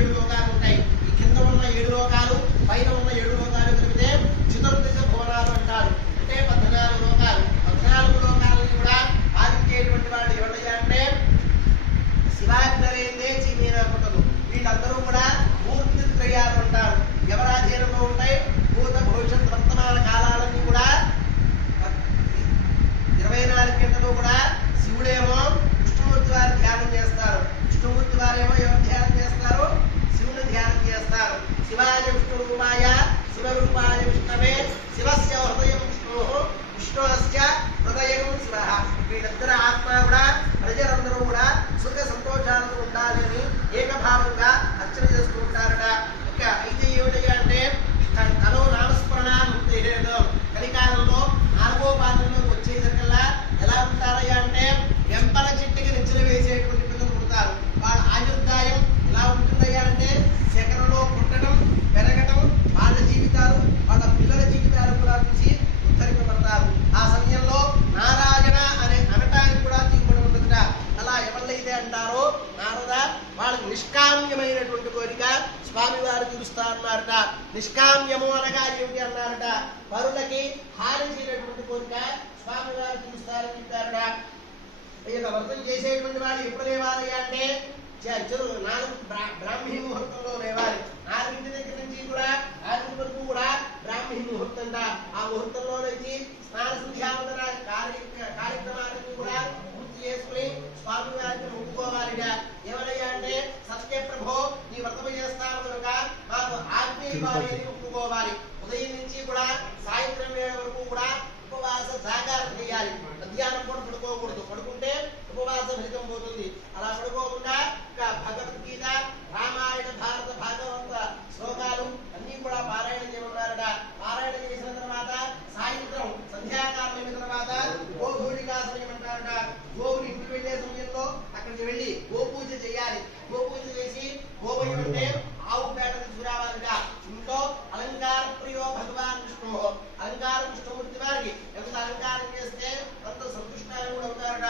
7 లోకాలు ఉంటాయి. ఈ కింద ఉన్న 7 లోకాలు, పైన ఉన్న 7 లోకాలు కలిపితే చతుర్దశ భువనాలు అంటారు. అంటే 14 లోకాలు. 14 లోకాలని కూడా ఆదిత్యేటువంటి వాళ్ళు ఎవరయ్యా అంటే శివాగ్నరేందే చీమీన పుట్టదు. వీళ్ళందరూ కూడా మూర్తిత్రయాలు ఉంటారు. ఎవరాధీనంలో ఉంటాయి? భూత భవిష్యత్ వర్తమాన కాలాలన్నీ కూడా 24 గంటలు కూడా శివుడేమో విష్ణుమూర్తి వారు ధ్యానం చేస్తారు. విష్ణుమూర్తి వారేమో ఎవరు ధ్యానం చేస్తారు? శివుని ధ్యానం చేస్తారు. శివాయ విష్ణురూపాయ శివరూపాయ విష్ణవే శివస్య హృదయం విష్ణు విష్ణువస్య హృదయం శివ. వీళ్ళిద్దరు ఆత్మ కూడా ప్రజలందరూ కూడా సుఖ సంతోషాలతో ఉండాలి అని ఏకభావంగా అర్చన చేస్తూ ఉంటారట. ఇక అయితే ఏమిటయ్యా అంటే తను నామస్మరణ కలికాలంలో 4వ పాదంలో వచ్చేసరికల్లా ఎలా ఉంటారయ్యా అంటే వెంపల చెట్టుకి నిచ్చెన వేసేటువంటి పిల్లలు పుడతారు. వాళ్ళ ఆయుర్దాయం ఎలా ఉంటుందయ్యా అంటే శకరలో పుట్టడం, పెరగడం, వాళ్ళ జీవితాలు వాళ్ళ పిల్లల జీవితాలు కూడా చూసి ఉద్ధరింపబడతారు. ఆ సమయంలో నారాయణ అనే అనటానికి కూడా తీయబడి ఉండదుట. అలా ఎవరినైతే అంటారో నారద వాళ్ళకి నిష్కామ్యమైనటువంటి కోరిక స్వామివారు తీరుస్తా అన్నారట. నిష్కామ్యము అనగా ఏమిటి అన్నారట? పరులకి హాని చేయనటువంటి కోరిక స్వామివారు తీరుస్తారని చెప్పారట. ఇక వ్రతం చేసేటువంటి వాడు ఎప్పుడు లేవాలి అంటే 4 బ్రాహ్మీ ముహూర్తంలో లేవాలి. 4 దగ్గర నుంచి కూడా 6 వరకు కూడా బ్రాహ్మీ ముహూర్తం. ఆ ముహూర్తంలో నుంచి స్నాన సంధ్యావందన కార్యక్రమాన్ని కూడా పూర్తి చేసుకుని స్వామి వారిని మొక్కుకోవాలిట. ఎవరయ్యా అంటే సత్య ప్రభో నీ వ్రతం చేస్తాను కనుక మాకు ఆగ్నేయవాణి మొక్కుకోవాలి. ఉదయం నుంచి కూడా సాయంత్రం వేళ వరకు కూడా ఉపవాస జాగారం చేయాలి. మధ్యాహ్నం కూడా పడుకోకూడదు. పడుకుంటే ఉపవాస ఫలితం పోతుంది. అలా పడుకోకుండా భగవద్గీత, రామాయణ, భారత, భాగవత శ్లోకాలు అన్ని కూడా పారాయణ చేయమన్నారట. పారాయణ చేసిన తర్వాత సాయంత్రం సంధ్యాకాలం అయిన తర్వాత గోధూళికా సమయం అంటారట. గోవులు ఇంటికి వెళ్లే సమయంలో అక్కడికి వెళ్లి గోపూజ చేయాలి. గోపూజ చేసి గోవయం అంటే ఆవు పేట తీసుకురావాలిట. ఇంట్లో అలంకార ప్రియో భగవాన్ విష్ణు, అలంకారం విష్ణుమూర్తి వారికి ఎంత అలంకారం చేస్తే అంత సంతుష్టాన్ని కూడా అవుతారట.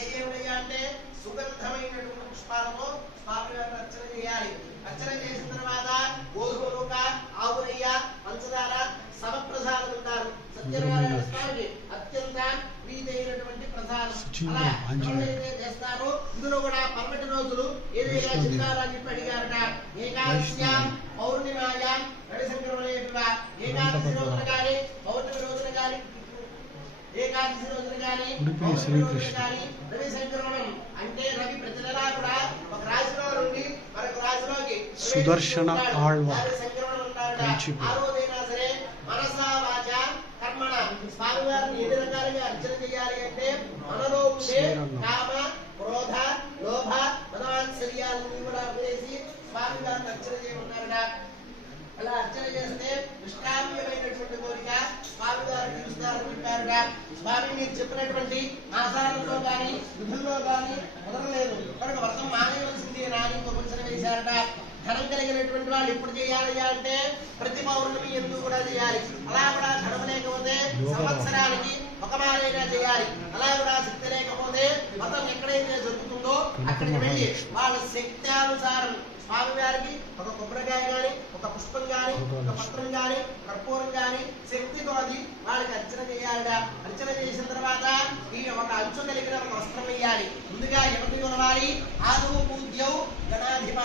ఏదేమిటయ్యా అంటే సుగంధమైనటువంటి పుష్పాలతో స్వామి వారిని అర్చన చేయాలి. అర్చన చేసిన తర్వాత గోధుమలుక, ఆవు నెయ్య, పంచదార, సమప్రసాదం ఉంటారు. సత్యనారాయణ స్వామికి అత్యంత ప్రీతైనటువంటి ప్రసాదం. అలా ఎవరైతే చేస్తారో ఇందులో కూడా 12 రోజులు ఏదైనా చిన్నారా చెప్పి అడిగారట. ఏకాదశ్యాం పౌర్ణిమాయాం రవి సంక్రమణేట ఏకాదశి రోజున కానీ పౌర్ణమి రోజున కానీ ఏకాదశి రోజున కానీ రవి సంక్రమణం అంటే రవి ప్రతి నెలా కూడా ఒక రాశిలో నుండి మరొక రాశిలోకి సుదర్శన సంక్రమణం ఉంటారట. ఆ రోజైనా సరే మనసా వాచ కర్మణ స్వామివారిని ఎన్ని రకాలుగా అర్చన చేయాలి అంటే మనలో ఉండే కామ, క్రోధ, లోభ, మదవాత్సర్యాలను కూడా వదిలేసి స్వామివారిని అర్చన చేయమన్నారట. అలా అర్చన చేస్తే నిష్కామ్యమైనటువంటి కోరిక స్వామివారు తీరుస్తారని చెప్పారట. స్వామి మీరు చెప్పినటువంటి ఆచారంలో కానీ విధుల్లో కానీ కుదరలేదు కనుక వ్రతం మానేయవలసిందే నాని ప్రపంచన వేశారట. ధనం కలిగినటువంటి వాళ్ళు ఎప్పుడు చేయాలయ్యా అంటే ప్రతి పౌర్ణమి ఎందుకు కూడా చేయాలి. అలా కూడా ధనం లేకపోతే సంవత్సరానికి ఒక మారైనా చేయాలి. అలా కూడా శక్తి లేకపోతే వ్రతం ఎక్కడైతే జరుగుతుందో అక్కడికి వెళ్ళి వాళ్ళ శక్తి అనుసారం స్వామివారికి ఒక కొబ్బరికాయ కానీ, ఒక పుష్పం కానీ, ఒక పత్రం కానీ, కర్పూరం కానీ శక్తితో అది వాళ్ళకి అర్చన చేయాలిగా. అర్చన చేసిన తర్వాత ఈ ఒక అంచు కలిగిన ఒక వస్త్రం వేయాలి. ముందుగా ఎవరిని కొనవాలి? ఆదు పూజ్యం గణాధిప.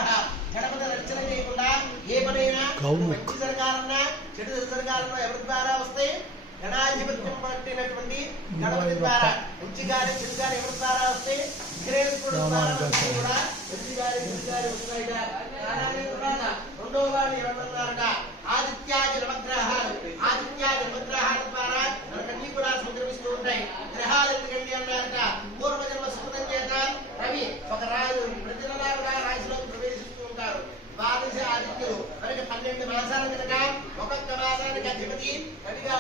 గణపతి అర్చన చేయకుండా ఏ పనైనా మంచి జరగాలన్నా చెడు జరగాలన్నా ఎవరి ద్వారా వస్తాయి? గణాధిపత్యం పట్టినటువంటి గణపతి ద్వారా. మంచి గారి చెడు గారి ఎవరి ద్వారా వస్తాయి? విఘ్నేశ్వరుడు ద్వారా కూడా మంచి గారి చెడు గారి వస్తాయిట. రెండవ వాడిని ఎవరన్నారట? ఆదిత్యాది నవగ్రహాలు. ఆదిత్యాది నవగ్రహాల ద్వారా మనకన్నీ కూడా సంక్రమిస్తూ ఉంటాయి. గ్రహాలు ఎందుకండి అన్నారట? పూర్వజన్మ సుకృతం చేత రవి ఒక రాజు ప్రతి నెలా కూడా రాశిలో ప్రవేశిస్తూ ఉంటారు. ద్వాదశ ఆదిత్యులు మనకి 12 మాసాల కనుక ఒక్కొక్క మాసానికి అధిపతి రవిగా